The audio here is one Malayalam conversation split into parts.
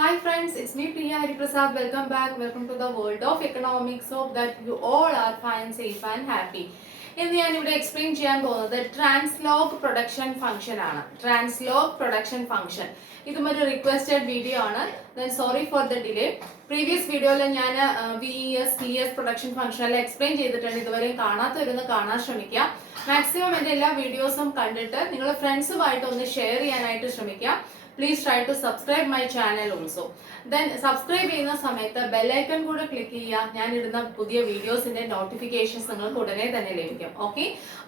Hi friends, it's me Priya Hariprasad. Welcome back. Welcome to the world of economics. Hope that you all are fine, safe and happy. ഇന്ന് ഞാൻ ഇവിടെ എക്സ്പ്ലെയിൻ ചെയ്യാൻ പോകുന്നത് ട്രാൻസ്ലോഗ് പ്രൊഡക്ഷൻ ഫംഗ്ഷൻ ആണ്. ട്രാൻസ്ലോഗ് പ്രൊഡക്ഷൻ ഫംഗ്ഷൻ ഇതും ഒരു റിക്വസ്റ്റഡ് വീഡിയോ ആണ്. Then sorry for the delay. Previous വീഡിയോയിൽ ഞാൻ VES പ്രൊഡക്ഷൻ ഫംഗ്ഷൻ എല്ലാം എക്സ്പ്ലെയിൻ ചെയ്തിട്ടുണ്ട്. ഇതുവരെയും കാണാത്തവരൊന്ന് കാണാൻ ശ്രമിക്കുക. മാക്സിമം എൻ്റെ എല്ലാ വീഡിയോസും കണ്ടിട്ട് നിങ്ങൾ ഫ്രണ്ട്സുമായിട്ട് ഒന്ന് ഷെയർ ചെയ്യാനായിട്ട് ശ്രമിക്കുക. Please try to subscribe my channel also. Then subscribe ചെയ്യുന്ന സമയത്ത് ബെൽ ഐക്കൺ കൂടെ ക്ലിക്ക് ചെയ്യുക. ഞാൻ ഇടുന്ന പുതിയ വീഡിയോസിന്റെ നോട്ടിഫിക്കേഷൻസ് നിങ്ങൾക്ക് ഉടനെ തന്നെ ലഭിക്കും.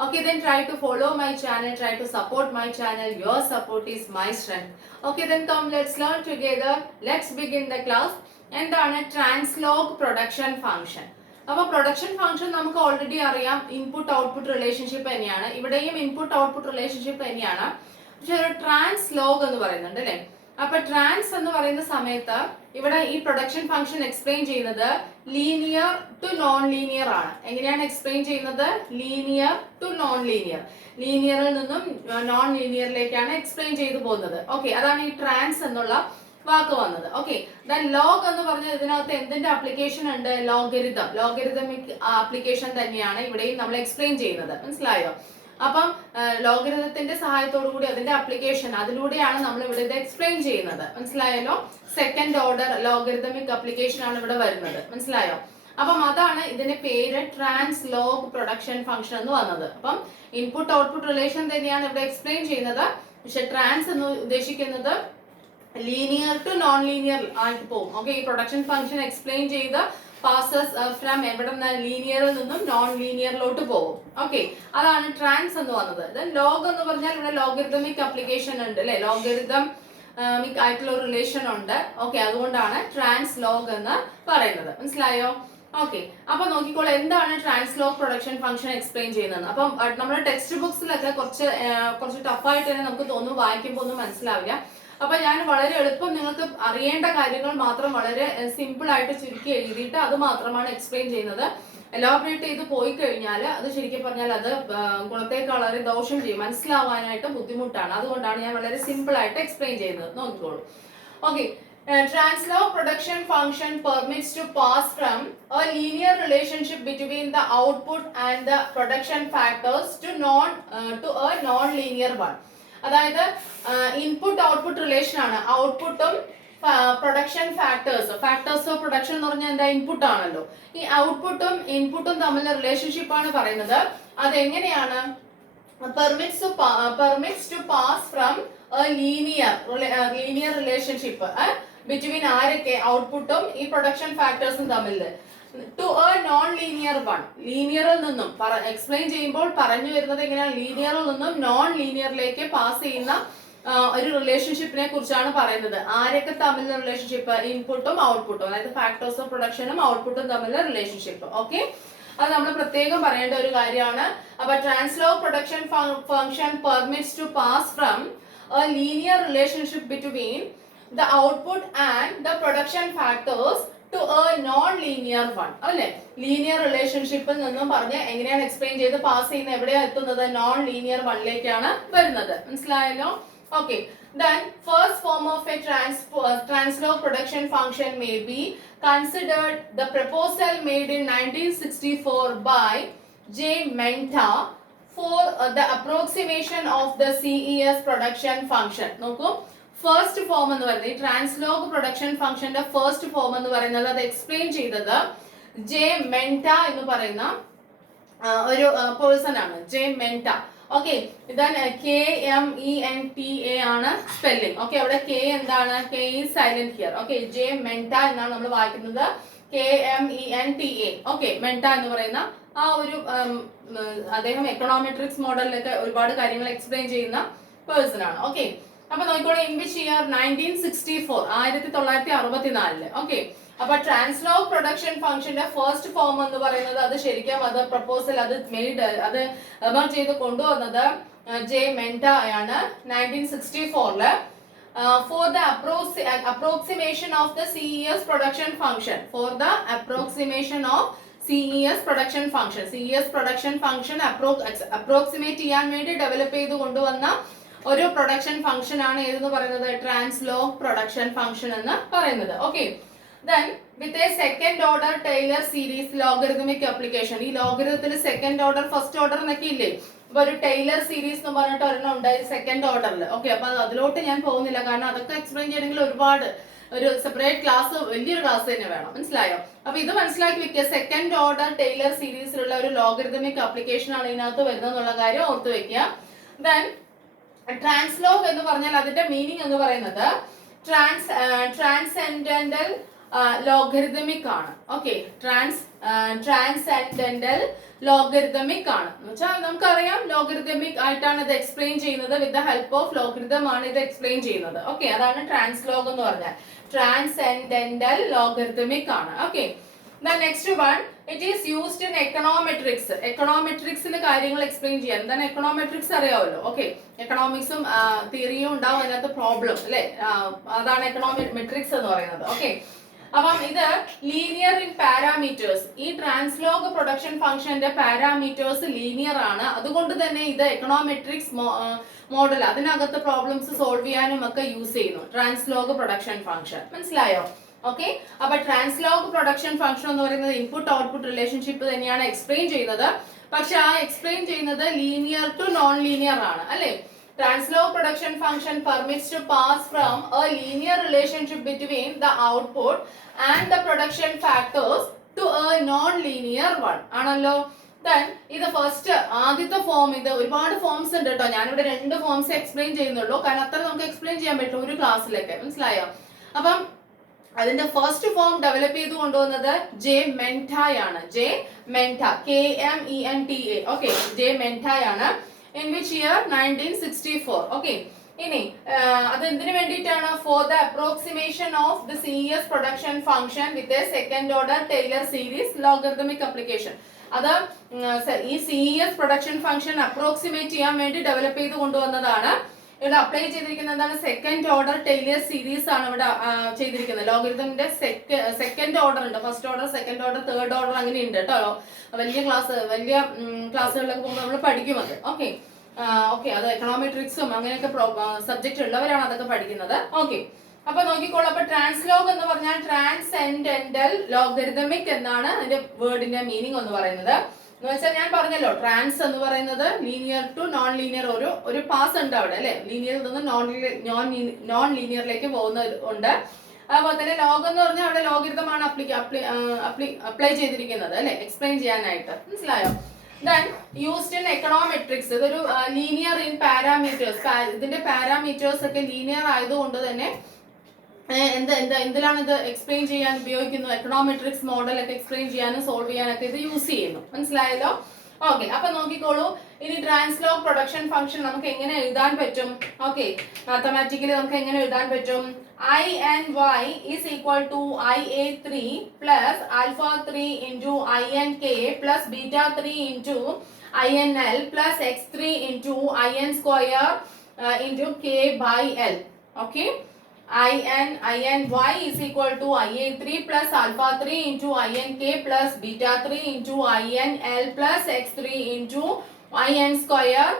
Okay, then try to follow my channel, try to support my channel. Your support is my strength. Okay, then come, let's learn together. Let's begin the class. എന്താണ് ട്രാൻസ്ലോഗ് പ്രൊഡക്ഷൻ ഫംഗ്ഷൻ? അപ്പോൾ പ്രൊഡക്ഷൻ ഫംഗ്ഷൻ നമുക്ക് ഓൾറെഡി അറിയാം, ഇൻപുട്ട് ഔട്ട്പുട്ട് റിലേഷൻഷിപ്പ് തന്നെയാണ്. ഇവിടെയും ഇൻപുട്ട് ഔട്ട്പുട്ട് റിലേഷൻഷിപ്പ് തന്നെയാണ്. പക്ഷെ ഒരു ട്രാൻസ്ലോഗ് എന്ന് പറയുന്നുണ്ട് അല്ലെ. അപ്പൊ ട്രാൻസ് എന്ന് പറയുന്ന സമയത്ത് ഇവിടെ ഈ പ്രൊഡക്ഷൻ ഫംഗ്ഷൻ എക്സ്പ്ലെയിൻ ചെയ്യുന്നത് ലീനിയർ ടു നോൺ ലീനിയർ ആണ്. എങ്ങനെയാണ് എക്സ്പ്ലെയിൻ ചെയ്യുന്നത്? ലീനിയർ ടു നോൺ ലീനിയർ, ലീനിയറിൽ നിന്നും നോൺ ലീനിയറിലേക്കാണ് എക്സ്പ്ലെയിൻ ചെയ്തു പോകുന്നത്. ഓക്കെ, അതാണ് ഈ ട്രാൻസ് എന്നുള്ള വാക്ക് വന്നത്. ഓക്കെ, ദെൻ ലോഗ് എന്ന് പറഞ്ഞാൽ ഇതിനകത്ത് എന്തിന്റെ ആപ്ലിക്കേഷൻ ഉണ്ട്? ലോഗരിതമിക് ആപ്ലിക്കേഷൻ തന്നെയാണ് ഇവിടെയും നമ്മൾ എക്സ്പ്ലെയിൻ ചെയ്യുന്നത്. മനസ്സിലായോ? അപ്പം ലോഗരിതത്തിന്റെ സഹായത്തോടു കൂടി അതിന്റെ ആപ്ലിക്കേഷൻ, അതിലൂടെയാണ് നമ്മൾ ഇവിടെ ഇത് എക്സ്പ്ലെയിൻ ചെയ്യുന്നത്. മനസ്സിലായല്ലോ? സെക്കൻഡ് ഓർഡർ ലോഗരിതമിക് ആപ്ലിക്കേഷൻ ആണ് ഇവിടെ വരുന്നത്. മനസ്സിലായോ? അപ്പം അതാണ് ഇതിന്റെ പേര് ട്രാൻസ്ലോഗ് പ്രൊഡക്ഷൻ ഫംഗ്ഷൻ എന്ന് വന്നത്. അപ്പം ഇൻപുട്ട് ഔട്ട്പുട്ട് റിലേഷൻ തന്നെയാണ് ഇവിടെ എക്സ്പ്ലെയിൻ ചെയ്യുന്നത്. പക്ഷെ ട്രാൻസ് എന്ന് ഉദ്ദേശിക്കുന്നത് ലീനിയർ ടു നോൺ ലീനിയർ ആയിട്ട് പോകും. ഓക്കെ, ഈ പ്രൊഡക്ഷൻ ഫംഗ്ഷൻ എക്സ്പ്ലെയിൻ ചെയ്ത് പാസസ് ഫ്രം എവിടെ നിന്ന് ലീനിയറിൽ നിന്നും നോൺ ലീനിയറിലോട്ട് പോകും. ഓക്കെ, അതാണ് ട്രാൻസ് എന്ന് വന്നത്. ദെൻ ലോഗ് എന്ന് പറഞ്ഞാൽ ഇവിടെ ലോഗരിതമിക് ആപ്ലിക്കേഷൻ ഉണ്ട് അല്ലെ, ലോഗരിതമിക് ആയിട്ടുള്ള ഒരു റിലേഷൻ ഉണ്ട്. ഓക്കെ, അതുകൊണ്ടാണ് ട്രാൻസ്ലോഗ് എന്ന് പറയുന്നത്. മനസ്സിലായോ? ഓക്കെ, അപ്പൊ നോക്കിക്കോളൂ എന്താണ് ട്രാൻസ്ലോഗ് പ്രൊഡക്ഷൻ ഫംഗ്ഷൻ എക്സ്പ്ലെയിൻ ചെയ്യുന്നത്. അപ്പം നമ്മുടെ ടെക്സ്റ്റ് ബുക്സിലൊക്കെ കുറച്ച് ടഫായിട്ട് തന്നെ നമുക്ക് തോന്നും, വായിക്കുമ്പോൾ ഒന്നും മനസ്സിലാവില്ല. അപ്പൊ ഞാൻ വളരെ എളുപ്പം നിങ്ങൾക്ക് അറിയേണ്ട കാര്യങ്ങൾ മാത്രം വളരെ സിമ്പിൾ ആയിട്ട് ചുരുക്കി എഴുതിയിട്ട് അത് മാത്രമാണ് എക്സ്പ്ലെയിൻ ചെയ്യുന്നത്. എലോബറേറ്റ് ചെയ്ത് പോയി കഴിഞ്ഞാൽ അത് ശരിക്കും പറഞ്ഞാൽ അത് ഗുണത്തേക്കാൾ വളരെ ദോഷം ചെയ്യും, മനസ്സിലാവാനായിട്ട് ബുദ്ധിമുട്ടാണ്. അതുകൊണ്ടാണ് ഞാൻ വളരെ സിമ്പിൾ ആയിട്ട് എക്സ്പ്ലെയിൻ ചെയ്യുന്നത്. നോക്കിക്കോളൂ. Okay, translog production function permits to pass from a linear relationship between the output and the production factors to a non linear one. അതായത് ഇൻപുട്ട് ഔട്ട്പുട്ട് റിലേഷൻ ആണ്. ഔട്ട്പുട്ടും പ്രൊഡക്ഷൻ ഫാക്ടേഴ്സ് ഓഫ് പ്രൊഡക്ഷൻ എന്ന് പറഞ്ഞാൽ എന്താ? ഇൻപുട്ട് ആണല്ലോ. ഈ ഔട്ട്പുട്ടും ഇൻപുട്ടും തമ്മിലുള്ള റിലേഷൻഷിപ്പ് ആണ് പറയുന്നത്. അതെങ്ങനെയാണ്? Permits to pass from linear relationship between ആരൊക്കെ? ഔട്ട്പുട്ടും ഈ പ്രൊഡക്ഷൻ ഫാക്ടേഴ്സും തമ്മിൽ to a non linear one. ലീനിയറിൽ നിന്നും എക്സ്പ്ലെയിൻ ചെയ്യുമ്പോൾ പറഞ്ഞു വരുന്നത് എങ്ങനെയാണ്? ലീനിയറിൽ നിന്നും നോൺ ലീനിയറിലേക്ക് പാസ് ചെയ്യുന്ന ഒരു റിലേഷൻഷിപ്പിനെ കുറിച്ചാണ് പറയുന്നത്. ആരൊക്കെ തമ്മിലുള്ള റിലേഷൻഷിപ്പ്? ഇൻപുട്ടും ഔട്ട്പുട്ടും, അതായത് ഫാക്ടേഴ്സ് ഓഫ് പ്രൊഡക്ഷനും ഔട്ട്പുട്ടും തമ്മിലുള്ള റിലേഷൻഷിപ്പ്. ഓക്കെ, അത് നമ്മൾ പ്രത്യേകം പറയേണ്ട ഒരു കാര്യമാണ്. അപ്പൊ translog production function permits to pass from a linear relationship between the output and the production factors to a non linear one. അല്ലെ, ലീനിയർ റിലേഷൻഷിപ്പിൽ നിന്നും പറഞ്ഞ് എങ്ങനെയാണ് എക്സ്പ്ലെയിൻ ചെയ്ത് പാസ് ചെയ്യുന്നത്? എവിടെയാണ് എത്തുന്നത്? നോൺ ലീനിയർ വണ്ണിലേക്കാണ് വരുന്നത്. മനസ്സിലായല്ലോ? Okay, then first form of a translog production function may be considered the proposal made in 1964 by J. Menta for the approximation of the CES production function. നോക്കൂ, ഫസ്റ്റ് ഫോം എന്ന് പറയുന്നത് ഈ ട്രാൻസ്ലോഗ് പ്രൊഡക്ഷൻ ഫംഗ്ഷന്റെ ഫസ്റ്റ് ഫോം എന്ന് പറയുന്നത് അത് എക്സ്പ്ലെയിൻ ചെയ്തത് ജെ മെന്റ എന്ന് പറയുന്ന ഒരു പേഴ്സൺ ആണ്. J Menta. ഓക്കെ, ഇതാണ് KMENTA ആണ് സ്പെല്ലിംഗ്. ഓക്കെ, അവിടെ K എന്താണ്? K is silent here. Okay, J Menta എന്നാണ് നമ്മൾ വായിക്കുന്നത്. KMENTA. ഓക്കെ, മെന്റ എന്ന് പറയുന്ന ആ ഒരു അദ്ദേഹം എക്കണോമെട്രിക്സ് മോഡലിലൊക്കെ ഒരുപാട് കാര്യങ്ങൾ എക്സ്പ്ലെയിൻ ചെയ്യുന്ന പേഴ്സൺ ആണ്. ഓക്കെ, അപ്പൊ നോക്കിക്കോളൂ, ഇൻ വിച്ച് ഇയർ? 1964, 1964. ഓക്കെ, അപ്പൊ ട്രാൻസ്ലോഗ് പ്രൊഡക്ഷൻ ഫംഗ്ഷന്റെ ഫസ്റ്റ് ഫോം എന്ന് പറയുന്നത് അത് ശരിക്കും അത് പ്രപ്പോസൽ അത് എമർജ് ചെയ്ത് കൊണ്ടുവന്നത് ജെ മെന്റ ആണ് 1964. For the approximation of the CES production function. For the approximation of CES production function. CES production function approximate ചെയ്യാൻ വേണ്ടി ഡെവലപ്പ് ചെയ്ത് കൊണ്ടുവന്ന ഒരു പ്രൊഡക്ഷൻ ഫംഗ്ഷൻ ആണ് ഏതെന്ന് പറയുന്നത് ട്രാൻസ്ലോഗ് പ്രൊഡക്ഷൻ ഫംഗ്ഷൻ എന്ന് പറയുന്നത്. Okay, then with a second order Taylor series logarithmic application. ഈ ലോഗരിതത്തിൽ സെക്കൻഡ് ഓർഡർ ഫസ്റ്റ് ഓർഡർ എന്നൊക്കെ ഇല്ലേ, അപ്പൊ ഒരു ടൈലർ സീരീസ് എന്ന് പറഞ്ഞിട്ട് ഒരെണ്ണം ഉണ്ട് സെക്കൻഡ് ഓർഡറിൽ. ഓക്കെ, അപ്പൊ അതിലോട്ട് ഞാൻ പോകുന്നില്ല, കാരണം അതൊക്കെ എക്സ്പ്ലെയിൻ ചെയ്യണമെങ്കിൽ ഒരുപാട് ഒരു സെപ്പറേറ്റ് ക്ലാസ്, വലിയൊരു ക്ലാസ് തന്നെ വേണം. മനസ്സിലായോ? അപ്പൊ ഇത് മനസ്സിലാക്കി വെക്കുക. സെക്കൻഡ് ഓർഡർ ടൈലർ സീരീസിലുള്ള ഒരു ലോഗരിതമിക് ആപ്ലിക്കേഷൻ ആണ് ഇതിനകത്ത് വരുന്നതെന്നുള്ള കാര്യം ഓർത്ത് വെക്കുക. ദെൻ ട്രാൻസ്ലോഗ് എന്ന് പറഞ്ഞാൽ അതിന്റെ മീനിങ് എന്ന് പറയുന്നത് ട്രാൻസെൻഡന്റൽ ലോഗരിതമിക് ആണ്. ഓക്കെ, ട്രാൻസെൻഡന്റൽ ലോഗരിതമിക് ആണ് എന്ന് വെച്ചാൽ നമുക്കറിയാം ലോഗരിതമിക് ആയിട്ടാണ് ഇത് എക്സ്പ്ലെയിൻ ചെയ്യുന്നത്. With the help of logarithm ആണ് ഇത് എക്സ്പ്ലെയിൻ ചെയ്യുന്നത്. ഓക്കെ, അതാണ് ട്രാൻസ്ലോഗ് എന്ന് പറഞ്ഞാൽ. ട്രാൻസെൻഡന്റൽ ലോഗരിതമിക് ആണ്. Okay, the next one, it is used in econometrics. എക്കണോമെട്രിക്സിൽ കാര്യങ്ങൾ എക്സ്പ്ലെയിൻ ചെയ്യാൻ. എന്താണ് എക്കണോമെട്രിക്സ് അറിയാമല്ലോ. ഓക്കെ, എക്കണോമിക്സും തിയറിയും ഉണ്ടാവും അതിനകത്ത്, പ്രോബ്ലം അല്ലെ, അതാണ് എക്കണോമെട്രിക്സ് എന്ന് പറയുന്നത്. ഓക്കെ, അപ്പം ഇത് ലീനിയർ ഇൻ പാരാമീറ്റേഴ്സ്. ഈ ട്രാൻസ്ലോഗ് പ്രൊഡക്ഷൻ ഫംഗ്ഷന്റെ പാരാമീറ്റേഴ്സ് ലീനിയർ ആണ്. അതുകൊണ്ട് തന്നെ ഇത് എക്കണോമെട്രിക്സ് മോഡൽ, അതിനകത്ത് പ്രോബ്ലംസ് സോൾവ് ചെയ്യാനും ഒക്കെ യൂസ് ചെയ്യുന്നു ട്രാൻസ്ലോഗ് പ്രൊഡക്ഷൻ ഫംഗ്ഷൻ. മനസ്സിലായോ? ഓക്കെ, അപ്പൊ ട്രാൻസ്ലോഗ് പ്രൊഡക്ഷൻ ഫംഗ്ഷൻ എന്ന് പറയുന്നത് ഇൻപുട്ട് ഔട്ട്പുട്ട് റിലേഷൻഷിപ്പ് തന്നെയാണ് എക്സ്പ്ലെയിൻ ചെയ്യുന്നത്. പക്ഷെ ആ എക്സ്പ്ലെയിൻ ചെയ്യുന്നത് ലീനിയർ ടു നോൺ ലീനിയർ ആണ് അല്ലെ. Translog production function permits to pass from a linear relationship between the output and the production factors to a non-linear one. ആണല്ലോ. Then ഇത് ഫസ്റ്റ് ആദ്യത്തെ ഫോം, ഇത് ഒരുപാട് ഫോംസ് ഉണ്ട് കേട്ടോ. ഞാനിവിടെ 2 ഫോംസ് എക്സ്പ്ലെയിൻ ചെയ്യുന്നുള്ളൂ, കാരണം അത്ര നമുക്ക് എക്സ്പ്ലെയിൻ ചെയ്യാൻ പറ്റും ഒരു ക്ലാസ്സിലൊക്കെ. മനസ്സിലായോ? അപ്പം അതിന്റെ ഫസ്റ്റ് ഫോം ഡെവലപ്പ് ചെയ്ത് കൊണ്ടുവന്നത് ജെ മെൻറ്റായ് ആണ്. J Menta, KMENTA. Okay, J മെൻറ്റായ് ആണ്. In which year? 1964. Okay. ഇനി അത് എന്തിനു വേണ്ടിയിട്ടാണ്? For the approximation of the CES production function with a second order Taylor series logarithmic application. അത് ഈ CES പ്രൊഡക്ഷൻ ഫംഗ്ഷൻ അപ്രോക്സിമേറ്റ് ചെയ്യാൻ വേണ്ടി ഡെവലപ്പ് ചെയ്ത് കൊണ്ടുവന്നതാണ്. ഇവിടെ അപ്ലൈ ചെയ്തിരിക്കുന്നത് എന്താണ്? സെക്കൻഡ് ഓർഡർ ടൈലർ സീരീസ് ആണ് ഇവിടെ ചെയ്തിരിക്കുന്നത്. ലോഗരിതമിന്റെ സെക്കൻഡ് ഓർഡർ ഉണ്ട്, first order, second order, third order, അങ്ങനെ ഉണ്ട് കേട്ടോ. വലിയ ക്ലാസ്സുകളിലൊക്കെ പോകുമ്പോൾ നമ്മൾ പഠിക്കും അത്. ഓക്കെ, അത് എക്കണോമെട്രിക്സും അങ്ങനെയൊക്കെ സബ്ജക്റ്റ് ഉള്ളവരാണ് അതൊക്കെ പഠിക്കുന്നത്. ഓക്കെ, അപ്പൊ നോക്കിക്കോളൂ. അപ്പൊ ട്രാൻസ്ലോഗ് എന്ന് പറഞ്ഞാൽ ട്രാൻസെൻഡന്റൽ ലോഗരിതമിക് എന്നാണ് അതിന്റെ വേർഡിന്റെ മീനിങ് എന്ന് പറയുന്നത്. എന്ന് വെച്ചാൽ ഞാൻ പറഞ്ഞല്ലോ, ട്രാൻസ് എന്ന് പറയുന്നത് ലീനിയർ ടു നോൺ ലീനിയർ ഒരു പാസ് ഉണ്ട് അവിടെ അല്ലെ. ലീനിയറിൽ നിന്ന് നോൺ ലീനിയറിലേക്ക് പോകുന്ന ഉണ്ട്. അതുപോലെ തന്നെ ലോഗ് എന്ന് പറഞ്ഞാൽ അവിടെ ലോഗരിതമാണ് അപ്ലൈ ചെയ്തിരിക്കുന്നത് അല്ലെ, എക്സ്പ്ലെയിൻ ചെയ്യാനായിട്ട്. മനസ്സിലായോ? Then used in econometrics. ഇതൊരു ലീനിയർ ഇൻ പാരാമീറ്റേഴ്സ്. ഇതിന്റെ പാരാമീറ്റേഴ്സ് ഒക്കെ ലീനിയർ ആയതുകൊണ്ട് തന്നെ എന്തിലാണ് ഇത് എക്സ്പ്ലെയിൻ ചെയ്യാൻ ഉപയോഗിക്കുന്നു? എക്കണോമെട്രിക്സ് മോഡലൊക്കെ എക്സ്പ്ലെയിൻ ചെയ്യാനും സോൾവ് ചെയ്യാനൊക്കെ ഇത് യൂസ് ചെയ്യുന്നു. മനസ്സിലായല്ലോ? ഓക്കെ, അപ്പൊ നോക്കിക്കോളൂ. ഇനി ട്രാൻസ്ലോഗ് പ്രൊഡക്ഷൻ ഫംഗ്ഷൻ നമുക്ക് എങ്ങനെ എഴുതാൻ പറ്റും? ഓക്കെ, മാത്തമാറ്റിക്കലി നമുക്ക് എങ്ങനെ എഴുതാൻ പറ്റും? INY is equal to IA3 plus alpha3 into INK plus beta3 into INL plus x3 into IN square into K by L. Okay, INY is equal to IA3 plus alpha3 into INK plus beta3 into INL plus x3 into IN square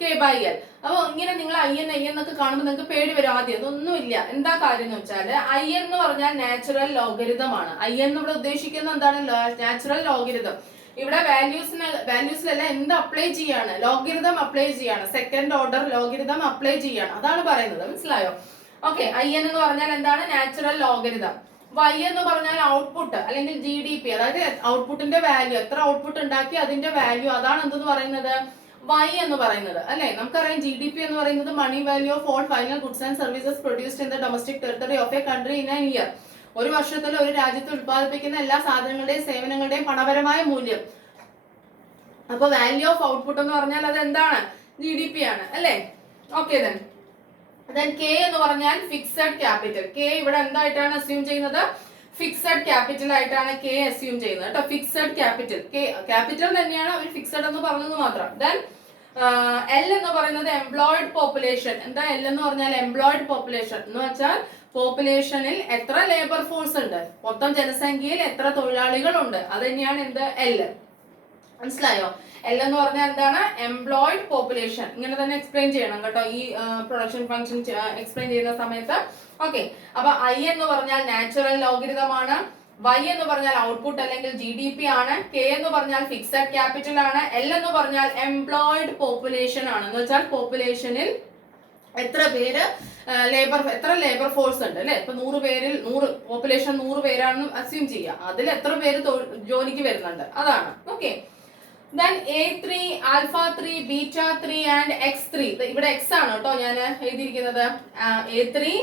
K by L. അപ്പോൾ ഇങ്ങനെ നിങ്ങൾ IN എന്നൊക്കെ കാണുമ്പോൾ നിങ്ങൾക്ക് പേടി വരും ആദ്യം. അതൊന്നുമില്ല. എന്താ കാര്യം എന്ന് വെച്ചാൽ IN എന്ന് പറഞ്ഞാൽ നാച്ചുറൽ ലോഗരിതം ആണ്. IN ഇവിടെ ഉദ്ദേശിക്കുന്നത് എന്താണ്? Natural logarithm. ഇവിടെ വാല്യൂസിലെല്ലാം എന്ത് അപ്ലൈ ചെയ്യാണ്? ലോഗരിതം അപ്ലൈ ചെയ്യാണ്. സെക്കൻഡ് ഓർഡർ ലോഗരിതം അപ്ലൈ ചെയ്യാണ്. അതാണ് പറയുന്നത്. മനസ്സിലായോ? ഓക്കെ, IN എന്ന് പറഞ്ഞാൽ എന്താണ്? Natural logarithm. Y എന്ന് പറഞ്ഞാൽ ഔട്ട്പുട്ട് അല്ലെങ്കിൽ GDP, അതായത് ഔട്ട്പുട്ടിന്റെ വാല്യൂ, എത്ര ഔട്ട്പുട്ട് ഉണ്ടാക്കി അതിന്റെ വാല്യൂ, അതാണ് എന്തെന്ന് പറയുന്നത്? Y എന്ന് പറയുന്നത് അല്ലെ. നമുക്കറിയാം GDP എന്ന് പറയുന്നത് money value of all final goods and services produced in the domestic territory of a country in an year. ഒരു വർഷത്തിൽ ഒരു രാജ്യത്ത് ഉത്പാദിപ്പിക്കുന്ന എല്ലാ സാധനങ്ങളുടെയും സേവനങ്ങളുടെയും പണപരമായ മൂല്യം. അപ്പൊ വാല്യൂ ഓഫ് ഔട്ട്പുട്ട് എന്ന് പറഞ്ഞാൽ അത് എന്താണ്? GDP ആണ് അല്ലെ. ഓക്കെ, then K എന്ന് പറഞ്ഞാൽ ഫിക്സഡ് ക്യാപിറ്റൽ. K ഇവിടെ എന്തായിട്ടാണ് അസ്യൂം ചെയ്യുന്നത്? ഫിക്സഡ് ക്യാപിറ്റൽ ആയിട്ടാണ് K അസ്യൂം ചെയ്യുന്നത് കേട്ടോ. ഫിക്സഡ് ക്യാപിറ്റൽ, ക്യാപിറ്റൽ തന്നെയാണ്, അവർ ഫിക്സഡ് എന്ന് പറഞ്ഞത് മാത്രം. ദെൻ L എന്ന് പറയുന്നത് എംപ്ലോയിഡ് പോപ്പുലേഷൻ. എന്താ L എന്ന് പറഞ്ഞാൽ? എംപ്ലോയിഡ് പോപ്പുലേഷൻ എന്ന് വെച്ചാൽ പോപ്പുലേഷനിൽ എത്ര ലേബർ ഫോഴ്സ് ഉണ്ട്, മൊത്തം ജനസംഖ്യയിൽ എത്ര തൊഴിലാളികൾ ഉണ്ട്, അത് തന്നെയാണ് എന്ത്? L. മനസ്സിലായോ? എൽ എന്ന് പറഞ്ഞാൽ എന്താണ്? Employed population. ഇങ്ങനെ തന്നെ എക്സ്പ്ലെയിൻ ചെയ്യണം കേട്ടോ ഈ പ്രൊഡക്ഷൻ ഫംഗ്ഷൻ എക്സ്പ്ലെയിൻ ചെയ്യുന്ന സമയത്ത്. ഓക്കെ, അപ്പൊ ഐ എന്ന് പറഞ്ഞാൽ നാച്ചുറൽ ലോഗരിതം ആണ്, വൈ എന്ന് പറഞ്ഞാൽ ഔട്ട്പുട്ട് അല്ലെങ്കിൽ GDP ആണ്, കെ എന്ന് പറഞ്ഞാൽ ഫിക്സഡ് ക്യാപിറ്റൽ ആണ്, എൽ എന്ന് പറഞ്ഞാൽ എംപ്ലോയിഡ് പോപ്പുലേഷൻ ആണ്. എന്ന് വെച്ചാൽ പോപ്പുലേഷനിൽ എത്ര പേര് എത്ര ലേബർ ഫോഴ്സ് ഉണ്ട് അല്ലെ? ഇപ്പൊ 100 പേരിൽ 100 പോപ്പുലേഷൻ 100 പേരാണെന്ന് അസ്യൂം ചെയ്യാം. അതിൽ എത്ര പേര് ജോലിക്ക് വരുന്നുണ്ട് അതാണ്. Okay, then A3, alpha 3, beta 3 and x3. ഇവിടെ x ആണ് കേട്ടോ ഞാൻ എഴുതിയിരിക്കുന്നത്. A3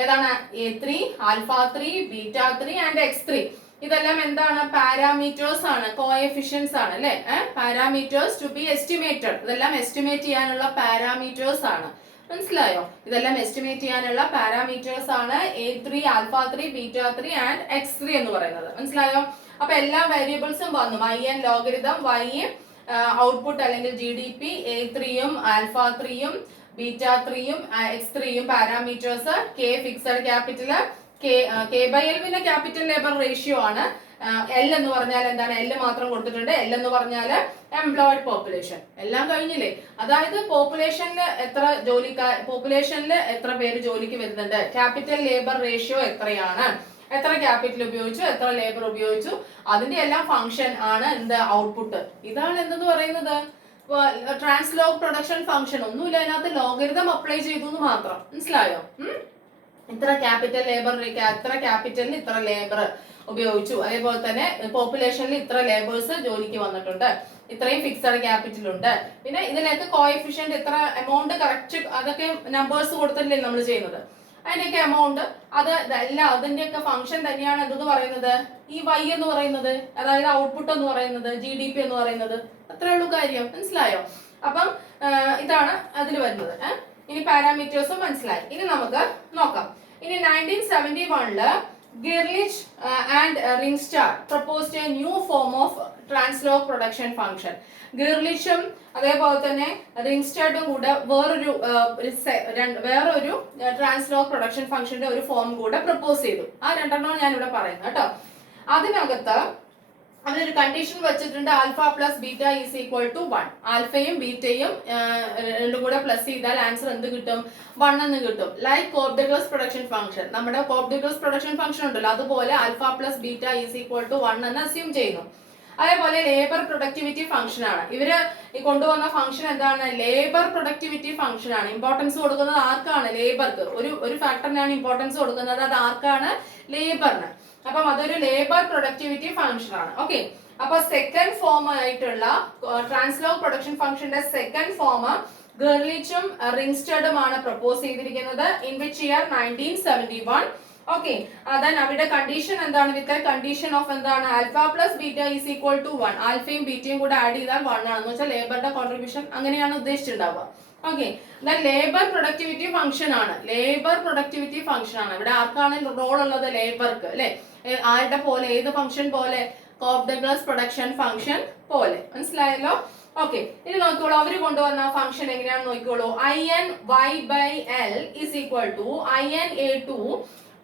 ഏതാണ്? A3, alpha 3, beta 3 and x3. ഇതെല്ലാം എന്താണ്? പാരാമീറ്റേഴ്സ് ആണ്, കോഎഫിഷ്യൻസ് ആണ് അല്ലെ? Parameters to be estimated. ഇതെല്ലാം എസ്റ്റിമേറ്റ് ചെയ്യാനുള്ള പാരാമീറ്റേഴ്സ് ആണ്. മനസ്സിലായോ? ഇതെല്ലാം എസ്റ്റിമേറ്റ് ചെയ്യാനുള്ള പാരാമീറ്റേഴ്സ് ആണ് A3, alpha 3, beta 3 and x3 എന്ന് പറയുന്നത്. മനസ്സിലായോ? അപ്പൊ എല്ലാ വേരിയബിൾസും വന്നു. yn ലോഗരിതം, y ഔട്ട്പുട്ട് അല്ലെങ്കിൽ GDP, A3യും ആൽഫ 3യും ബീറ്റ 3യും x3യും parameters, k fixed capital, k/l പിന്നെ ക്യാപിറ്റൽ ലേബർ റേഷ്യോ ആണ്. എൽ എന്ന് പറഞ്ഞാൽ എന്താണ്? എൽ മാത്രം കൊടുത്തിട്ടുണ്ട്. എൽ എന്ന് പറഞ്ഞാൽ എംപ്ലോയിഡ് പോപ്പുലേഷൻ. എല്ലാം കഴിഞ്ഞില്ലേ? അതായത് പോപ്പുലേഷനിൽ എത്ര പേര് ജോലിക്ക് വരുന്നുണ്ട്, ക്യാപിറ്റൽ ലേബർ റേഷ്യോ എത്രയാണ്, എത്ര ക്യാപിറ്റൽ ഉപയോഗിച്ചു, എത്ര ലേബർ ഉപയോഗിച്ചു, അതിന്റെ എല്ലാം ഫംഗ്ഷൻ ആണ് എന്ത്? ഔട്ട്പുട്ട്. ഇതാണ് എന്തെന്ന് പറയുന്നത്? ട്രാൻസ്ലോഗ് പ്രൊഡക്ഷൻ ഫംഗ്ഷൻ. ഒന്നുമില്ല, അതിനകത്ത് ലോഗരിതം അപ്ലൈ ചെയ്തു എന്ന് മാത്രം. മനസ്സിലായോ? ഇത്ര ക്യാപിറ്റൽ ലേബർ, ഇത്ര ക്യാപിറ്റലിന് ഇത്ര ലേബർ ഉപയോഗിച്ചു, അതേപോലെ തന്നെ പോപ്പുലേഷനിൽ ഇത്ര ലേബേഴ്സ് ജോലിക്ക് വന്നിട്ടുണ്ട്, ഇത്രയും ഫിക്സഡ് ക്യാപിറ്റൽ ഉണ്ട്, പിന്നെ ഇതിനകത്ത് കോഎഫിഷ്യന്റ് എത്ര എമൗണ്ട് കറക്റ്റ്, അതൊക്കെ നമ്പേഴ്സ് കൊടുത്തില്ലേ നമ്മൾ ചെയ്യുന്നത്, അതിന്റെയൊക്കെ എമൗണ്ട്, അത് എല്ലാം അതിന്റെയൊക്കെ ഫംഗ്ഷൻ തന്നെയാണ് എന്തെന്ന് പറയുന്നത്? ഈ y എന്ന് പറയുന്നത്, അതായത് ഔട്ട്പുട്ട് എന്ന് പറയുന്നത്, GDP എന്ന് പറയുന്നത്. അത്രേ ഉള്ളൂ കാര്യം. മനസ്സിലായോ? അപ്പം ഇതാണ് അതിൽ വരുന്നത്. ഇനി പാരാമീറ്റേഴ്സും മനസ്സിലായി. ഇനി നമുക്ക് നോക്കാം. ഇനി 1971 Griliches and Ringstad proposed a new form of translog production function. ഗിർലിച്ചും അതേപോലെ തന്നെ റിംഗ്സ്റ്റാർഡും കൂടെ വേറൊരു ട്രാൻസ്ലോഗ് പ്രൊഡക്ഷൻ ഫംഗ്ഷന്റെ ഒരു ഫോം കൂടെ പ്രപ്പോസ് ചെയ്തു. ആ രണ്ടെണ്ണമാണ് ഞാൻ ഇവിടെ പറയുന്നത് കേട്ടോ. അതിനകത്ത് അവരൊരു കണ്ടീഷൻ വെച്ചിട്ടുണ്ട്, alpha plus beta is equal to 1. ആൽഫയും ബീറ്റയും രണ്ടും കൂടെ പ്ലസ് ചെയ്താൽ ആൻസർ എന്ത് കിട്ടും? 1 എന്ന് കിട്ടും. Like Cobb Douglas production function. നമ്മുടെ കോപ്ഡഗ്ലസ് പ്രൊഡക്ഷൻ ഫംഗ്ഷൻ ഉണ്ടല്ലോ, അതുപോലെ alpha plus beta is equal to 1 എന്ന് അസ്യൂം ചെയ്യുന്നു. അതേപോലെ ലേബർ പ്രൊഡക്ടിവിറ്റി ഫംഗ്ഷൻ ആണ്. ഇവര് ഈ കൊണ്ടുവന്ന ഫംഗ്ഷൻ എന്താണ്? ലേബർ പ്രൊഡക്ടിവിറ്റി ഫംഗ്ഷൻ ആണ്. ഇമ്പോർട്ടൻസ് കൊടുക്കുന്നത് ആർക്കാണ്? ലേബർക്ക്. ഒരു ഫാക്ടറിനാണ് ഇമ്പോർട്ടൻസ് കൊടുക്കുന്നത്, അത് ആർക്കാണ്? ലേബറിന്. അപ്പം അതൊരു ലേബർ പ്രൊഡക്ടിവിറ്റി ഫംഗ്ഷൻ ആണ്. ഓക്കെ, അപ്പൊ സെക്കൻഡ് ഫോം ആയിട്ടുള്ള ട്രാൻസ്ലോഗ് പ്രൊഡക്ഷൻ ഫംഗ്ഷന്റെ സെക്കൻഡ് ഫോം ഗിർലിച്ചും റിംഗ്സ്റ്റഡും ആണ് പ്രപ്പോസ് ചെയ്തിരിക്കുന്നത്. In which year? 1971. Okay, then അവിടെ കണ്ടീഷൻ എന്താണ്? വിത്ത് കണ്ടീഷൻ ഓഫ് എന്താണ്? Alpha plus beta is equal to 1. ആൽഫയും ബീറ്റയും കൂടെ ആഡ് ചെയ്താൽ 1 ആണെന്ന് വെച്ചാൽ ലേബറുടെ കോൺട്രിബ്യൂഷൻ അങ്ങനെയാണ് ഉദ്ദേശിച്ചിട്ടുണ്ടാവുക. ഓക്കെ, ലേബർ പ്രൊഡക്ടിവിറ്റി ഫംഗ്ഷൻ ആണ്. ലേബർ പ്രൊഡക്ടിവിറ്റി ഫംഗ്ഷൻ ആണ്. ഇവിടെ ആർക്കാണ് റോൾ ഉള്ളത്? ലേബർക്ക് അല്ലെ? ആരുടെ പോലെ? ഏത് ഫംഗ്ഷൻ പോലെ? കോപ്ഡഗ്ലസ് പ്രൊഡക്ഷൻ ഫംഗ്ഷൻ പോലെ. മനസ്സിലായല്ലോ? ഓക്കെ, ഇനി നോക്കിക്കോളൂ, അവര് കൊണ്ടുവന്ന ഫംഗ്ഷൻ എങ്ങനെയാണെന്ന് നോക്കിക്കോളൂ. IN/Y/L is equal to IN/A2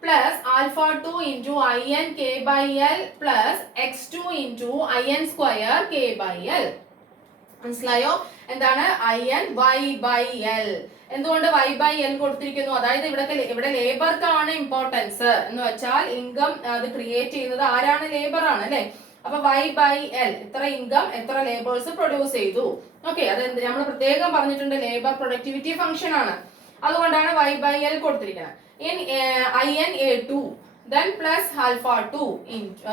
plus alpha 2 into IN/K/L plus x2 into IN² K/L. മനസ്സിലായോ? എന്താണ് IN/Y/L? എന്തുകൊണ്ട് Y/L കൊടുത്തിരിക്കുന്നു? അതായത് ഇവിടെ ലേബർക്കാണ് ഇമ്പോർട്ടൻസ് എന്ന് വെച്ചാൽ ഇൻകം അത് ക്രിയേറ്റ് ചെയ്യുന്നത് ആരാണ്? ലേബർ ആണ് അല്ലെ? അപ്പൊ Y/L ഇത്ര ഇൻകം എത്ര ലേബേഴ്സ് പ്രൊഡ്യൂസ് ചെയ്തു. ഓക്കെ, അത് നമ്മൾ പ്രത്യേകം പറഞ്ഞിട്ടുണ്ട്, ലേബർ പ്രൊഡക്ടിവിറ്റി ഫംഗ്ഷൻ ആണ്. അതുകൊണ്ടാണ് Y/L കൊടുത്തിരിക്കുന്നത്. In IN/A2 then plus alpha 2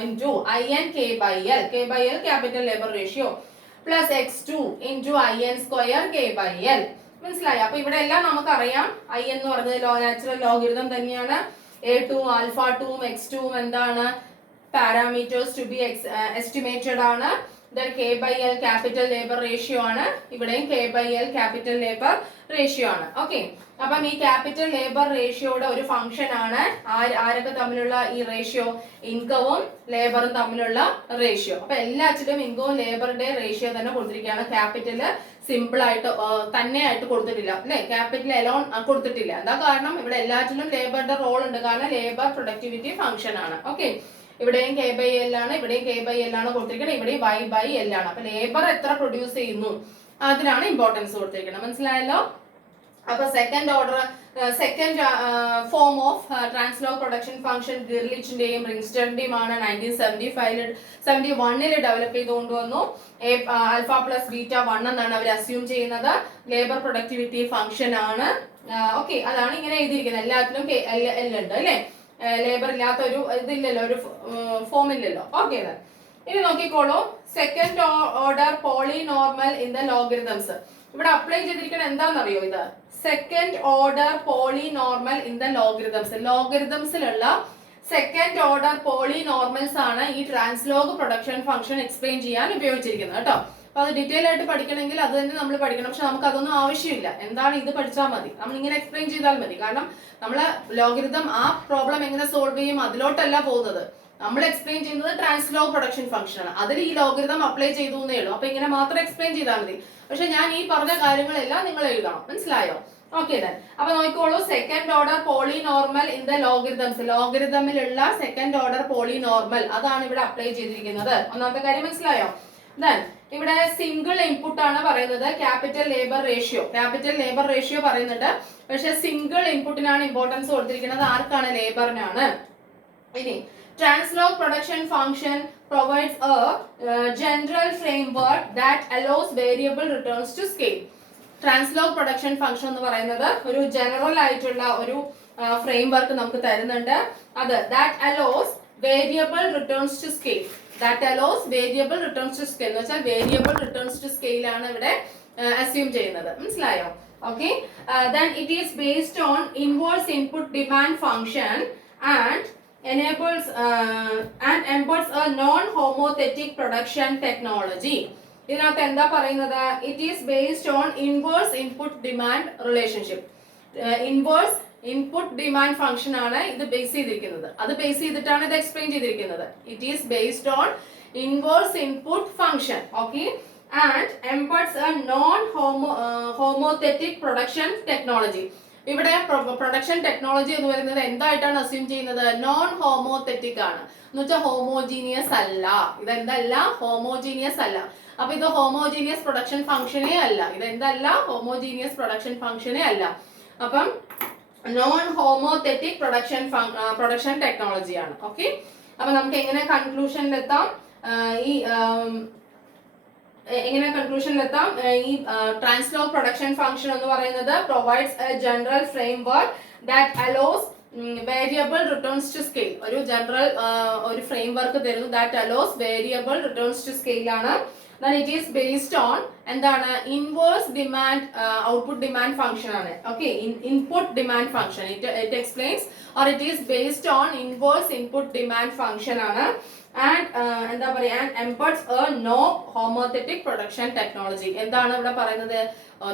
into IN/K/L. K/L capital labor ratio plus x2 into IN² K/L. മനസ്സിലായി? അപ്പൊ ഇവിടെ എല്ലാം നമുക്കറിയാം. I എന്ന് പറഞ്ഞത് നാച്ചുറൽ ലോഗരിതം തന്നെയാണ്. A2 ആൽഫ 2 x2 എന്താണ്? പാരാമീറ്റേഴ്സ് ടു ബി എസ്റ്റിമേറ്റഡ് ആണ്. K/L ക്യാപിറ്റൽ ലേബർ റേഷ്യോ ആണ്. ഇവിടെയും K/L ക്യാപിറ്റൽ ലേബർ റേഷ്യോ ആണ്. ഓക്കെ, അപ്പം ഈ ക്യാപിറ്റൽ ലേബർ റേഷ്യോയുടെ ഒരു ഫംഗ്ഷൻ ആണ് ആരൊക്കെ തമ്മിലുള്ള ഈ റേഷ്യോ? ഇൻകവും ലേബറും തമ്മിലുള്ള റേഷ്യോ. അപ്പൊ എല്ലാറ്റിലും ഇൻകവും ലേബറിന്റെ റേഷ്യോ തന്നെ കൊടുത്തിരിക്കുകയാണ്. ക്യാപിറ്റല് സിമ്പിൾ ആയിട്ട് തന്നെയായിട്ട് കൊടുത്തിട്ടില്ല അല്ലെ? ക്യാപിറ്റൽ എലോൺ കൊടുത്തിട്ടില്ല. എന്താ കാരണം? ഇവിടെ എല്ലാറ്റിലും ലേബറിന്റെ റോൾ ഉണ്ട്, കാരണം ലേബർ പ്രൊഡക്ടിവിറ്റി ഫംഗ്ഷൻ ആണ്. ഓക്കെ, ഇവിടെയും കെ ബൈ എൽ ആണ്, ഇവിടെയും കെ ബൈ എൽ ആണ് കൊടുത്തിരിക്കുന്നത്, ഇവിടെയും വൈ ബൈ എൽ ആണ്. അപ്പൊ ലേബർ എത്ര പ്രൊഡ്യൂസ് ചെയ്യുന്നു അതിനാണ് ഇമ്പോർട്ടൻസ് കൊടുത്തിരിക്കുന്നത്. മനസ്സിലായല്ലോ? അപ്പൊ second form of translog production function ഗിർലിച്ചിന്റെയും റിങ്സ്റ്ററിന്റെയും ആണ് 1971 ഡെവലപ്പ് ചെയ്ത് കൊണ്ടുവന്നു. ആൽഫ പ്ലസ് ബീറ്റ 1 എന്നാണ് അവർ അസ്യൂം ചെയ്യുന്നത്. ലേബർ പ്രൊഡക്ടിവിറ്റി ഫംഗ്ഷൻ ആണ്. ഓക്കെ, അതാണ് ഇങ്ങനെ എഴുതിയിരിക്കുന്നത്. എല്ലാത്തിനും എൽ ഉണ്ട് അല്ലെ, ലേബർ ഇല്ലാത്ത ഒരു ഇതില്ലല്ലോ, ഒരു ഫോം ഇല്ലല്ലോ. ഓക്കെ, ഇനി നോക്കിക്കോളൂ. Second order polynomial in the logarithms. ഇവിടെ അപ്ലൈ ചെയ്തിരിക്കുന്നത് എന്താണെന്നറിയോ? ഇത് second order polynomial in the logarithms. ലോഗരിതംസിലുള്ള സെക്കൻഡ് ഓർഡർ പോളിനോർമൽസ് ആണ് ഈ ട്രാൻസ്ലോഗ് പ്രൊഡക്ഷൻ ഫംഗ്ഷൻ എക്സ്പ്ലെയിൻ ചെയ്യാൻ ഉപയോഗിച്ചിരിക്കുന്നത് കേട്ടോ. അപ്പൊ അത് ഡീറ്റെയിൽ ആയിട്ട് പഠിക്കണമെങ്കിൽ അത് തന്നെ നമ്മൾ പഠിക്കണം. പക്ഷെ നമുക്ക് അതൊന്നും ആവശ്യമില്ല. എന്താണ് ഇത് പഠിച്ചാൽ മതി, നമ്മൾ ഇങ്ങനെ എക്സ്പ്ലെയിൻ ചെയ്താൽ മതി. കാരണം നമ്മള് ലോഗരിതം ആ പ്രോബ്ലം എങ്ങനെ സോൾവ് ചെയ്യും അതിലോട്ടല്ല പോകുന്നത്. നമ്മൾ എക്സ്പ്ലെയിൻ ചെയ്യുന്നത് ട്രാൻസ്ലോഗ് പ്രൊഡക്ഷൻ ഫംഗ്ഷൻ ആണ്. അതിൽ ഈ ലോഗരിതം അപ്ലൈ ചെയ്തു എന്നേ ഉള്ളൂ. അപ്പൊ ഇങ്ങനെ മാത്രം എക്സ്പ്ലെയിൻ ചെയ്താൽ മതി. പക്ഷെ ഞാൻ ഈ പറഞ്ഞ കാര്യങ്ങളെല്ലാം നിങ്ങൾ എഴുതണം. മനസ്സിലായോ? ഓക്കെ, അപ്പൊ നോക്കിക്കോളൂ. Second order polynomial in the logarithms. ലോഗരിതമിലുള്ള സെക്കൻഡ് ഓർഡർ പോളിനോർമൽ അതാണ് ഇവിടെ അപ്ലൈ ചെയ്തിരിക്കുന്നത്. ഒന്നാമത്തെ കാര്യം മനസ്സിലായോ? ദെൻ ഇവിടെ സിംഗിൾ ഇൻപുട്ട് ആണ് പറയുന്നത്. Capital labour ratio, capital labour ratio പറയുന്നുണ്ട്. പക്ഷെ സിംഗിൾ ഇൻപുട്ടിനാണ് ഇമ്പോർട്ടൻസ് കൊടുത്തിരിക്കുന്നത്. ആർക്കാണ്? ലേബറിനാണ്. ഇനി translog production function provides a general framework that allows variable returns to scale. Translog production function എന്ന് പറയുന്നത് ഒരു ജനറൽ ആയിട്ടുള്ള ഒരു ഫ്രെയിംവർക്ക് നമുക്ക് തരുന്നുണ്ട്. അത് that allows variable returns to scale. That allows variable returns to scale എന്ന് വെച്ചാൽ variable returns to scale ആണ് ഇവിടെ അസ്യൂം ചെയ്യുന്നത്. മനസ്സിലായോ? Okay, then it is based on inverse input demand function and enables and embeds a non-homothetic production technology. ഇതിനകത്ത് എന്താ പറയുന്നത്? It is based on inverse input demand relationship. Inverse input demand function ആണ് ഇത് ബേസ് ചെയ്തിരിക്കുന്നത്. അത് ബേസ് ചെയ്തിട്ടാണ് ഇത് എക്സ്പ്ലെയിൻ ചെയ്തിരിക്കുന്നത്. It is based on inverse input function. Okay, and embeds a non homothetic production technology. ഇവിടെ പ്രൊഡക്ഷൻ ടെക്നോളജി എന്ന് പറയുന്നത് എന്തായിട്ടാണ് അസ്യൂം ചെയ്യുന്നത്? നോൺ ഹോമോതെറ്റിക് ആണ് എന്ന് വെച്ചാൽ ഹോമോജീനിയസ് അല്ല. ഇതെന്തല്ല? ഹോമോജീനിയസ് അല്ല. അപ്പൊ ഇത് ഹോമോജീനിയസ് പ്രൊഡക്ഷൻ ഫംഗ്ഷനേ അല്ല. ഇതെന്തല്ല? ഹോമോജീനിയസ് പ്രൊഡക്ഷൻ ഫംഗ്ഷനേ അല്ല. അപ്പം നോൺ ഹോമോതെറ്റിക് പ്രൊഡക്ഷൻ ടെക്നോളജിയാണ്. ഓക്കെ, അപ്പൊ നമുക്ക് എങ്ങനെ കൺക്ലൂഷനിലെത്താം? ഈ ട്രാൻസ്ലോഗ് പ്രൊഡക്ഷൻ ഫംഗ്ഷൻ എന്ന് പറയുന്നത് provides a general framework that allows variable returns to scale. ഒരു ജനറൽ ഒരു ഫ്രെയിംവർക്ക് തരുന്നു. That allows variable returns to scale ആണ്. Then it is based on എന്താണ്? Inverse demand output demand function ആണ്. Okay, input demand function. It explains or it is based on inverse input demand function ആണ്. ആൻഡ് എന്താ പറയാ? And embeds a no homothetic production technology. എന്താണ് ഇവിടെ പറയുന്നത്?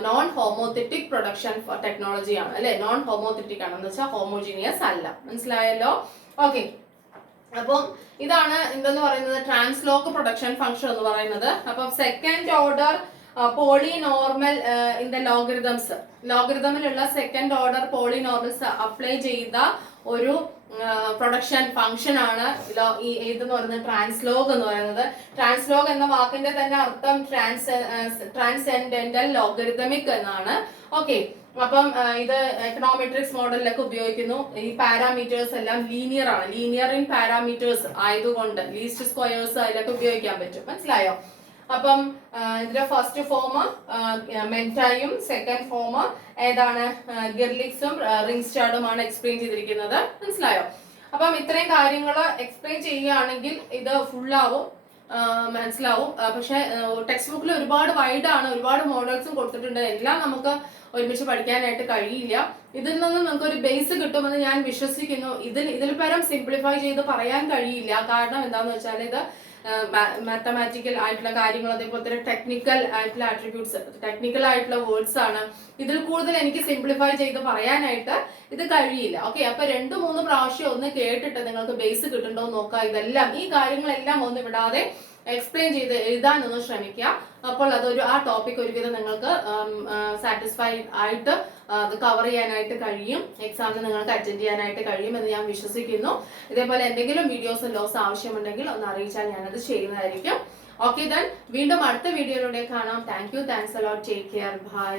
നോൺ ഹോമോതെറ്റിക് പ്രൊഡക്ഷൻ ടെക്നോളജി ആണ് അല്ലെ. നോൺ ഹോമോതെറ്റിക് ആണ് എന്ന് വെച്ചാൽ ഹോമോജീനിയസ് അല്ല. മനസ്സിലായല്ലോ? ഓക്കെ, അപ്പം ഇതാണ് എന്തെന്ന് പറയുന്നത് ട്രാൻസ്ലോഗ് പ്രൊഡക്ഷൻ ഫംഗ്ഷൻ എന്ന് പറയുന്നത്. അപ്പം second order polynomial in the logarithms. ലോഗരിതമിലുള്ള സെക്കൻഡ് ഓർഡർ പോളിനോർമൽസ് അപ്ലൈ ചെയ്ത ഒരു പ്രൊഡക്ഷൻ ഫംഗ്ഷൻ ആണ് ഇതെന്ന് പറയുന്നത് ട്രാൻസ്ലോഗ് എന്ന് പറയുന്നത്. ട്രാൻസ്ലോഗ് എന്ന വാക്കിന്റെ തന്നെ അർത്ഥം ട്രാൻസെൻഡന്റൽ ലോഗരിതമിക് എന്നാണ്. ഓക്കെ, അപ്പം ഇത് എക്കണോമെട്രിക്സ് മോഡലിലൊക്കെ ഉപയോഗിക്കുന്നു. ഈ പാരാമീറ്റേഴ്സ് എല്ലാം ലീനിയർ ആണ്. ലീനിയർ ഇൻ പാരാമീറ്റേഴ്സ് ആയതുകൊണ്ട് ലീസ്റ്റ് സ്ക്വയേഴ്സ് അതിലൊക്കെ ഉപയോഗിക്കാൻ പറ്റും. മനസ്സിലായോ? അപ്പം ഇതിന്റെ ഫസ്റ്റ് ഫോം മെന്റായും സെക്കൻഡ് ഫോം ഏതാണ്? ഗിർലിക്സും റിങ്സ്റ്റാർഡുമാണ് എക്സ്പ്ലെയിൻ ചെയ്തിരിക്കുന്നത്. മനസ്സിലായോ? അപ്പം ഇത്രയും കാര്യങ്ങൾ എക്സ്പ്ലെയിൻ ചെയ്യുകയാണെങ്കിൽ ഇത് ഫുള്ളാവും, മനസ്സിലാവും. പക്ഷെ ടെക്സ്റ്റ് ബുക്കിൽ ഒരുപാട് വൈഡാണ്, ഒരുപാട് മോഡൽസും കൊടുത്തിട്ടുണ്ട്. എല്ലാം നമുക്ക് ഒരുമിച്ച് പഠിക്കാനായിട്ട് കഴിയില്ല. ഇതിൽ നിന്ന് നിങ്ങൾക്ക് ഒരു ബേസ് കിട്ടുമെന്ന് ഞാൻ വിശ്വസിക്കുന്നു. ഇതിൽ പരം സിംപ്ലിഫൈ ചെയ്ത് പറയാൻ കഴിയില്ല. കാരണം എന്താണെന്ന് വെച്ചാൽ ഇത് മാത്തമാറ്റിക്കൽ ആയിട്ടുള്ള കാര്യങ്ങൾ, അതേപോലെ തന്നെ ടെക്നിക്കൽ ആയിട്ടുള്ള ആട്രിബ്യൂട്ട്സ്, ടെക്നിക്കൽ ആയിട്ടുള്ള വേർഡ്സ് ആണ്. ഇതിൽ കൂടുതൽ എനിക്ക് സിംപ്ലിഫൈ ചെയ്ത് പറയാനായിട്ട് ഇത് കഴിയില്ല. ഓക്കെ, അപ്പൊ 2-3 പ്രാവശ്യം ഒന്ന് കേട്ടിട്ട് നിങ്ങൾക്ക് ബേസ് കിട്ടുന്നുണ്ടോ എന്ന് നോക്കുക. ഇതെല്ലാം ഈ കാര്യങ്ങളെല്ലാം ഒന്നും വിടാതെ എക്സ്പ്ലെയിൻ ചെയ്ത് എഴുതാനൊന്ന് ശ്രമിക്കുക. അപ്പോൾ അതൊരു ആ ടോപ്പിക് ഒരുവിധം നിങ്ങൾക്ക് സാറ്റിസ്ഫൈഡ് ആയിട്ട് അത് കവർ ചെയ്യാനായിട്ട് കഴിയും. എക്സാമിന് നിങ്ങൾക്ക് അറ്റൻഡ് ചെയ്യാനായിട്ട് കഴിയും എന്ന് ഞാൻ വിശ്വസിക്കുന്നു. ഇതേപോലെ എന്തെങ്കിലും വീഡിയോസ് ലോസ് ആവശ്യമുണ്ടെങ്കിൽ ഒന്ന് അറിയിച്ചാൽ ഞാനത് ചെയ്യുന്നതായിരിക്കും. ഓക്കെ ദെൻ വീണ്ടും അടുത്ത വീഡിയോയിലൂടെ കാണാം. Thank you, thanks a lot, take care, by.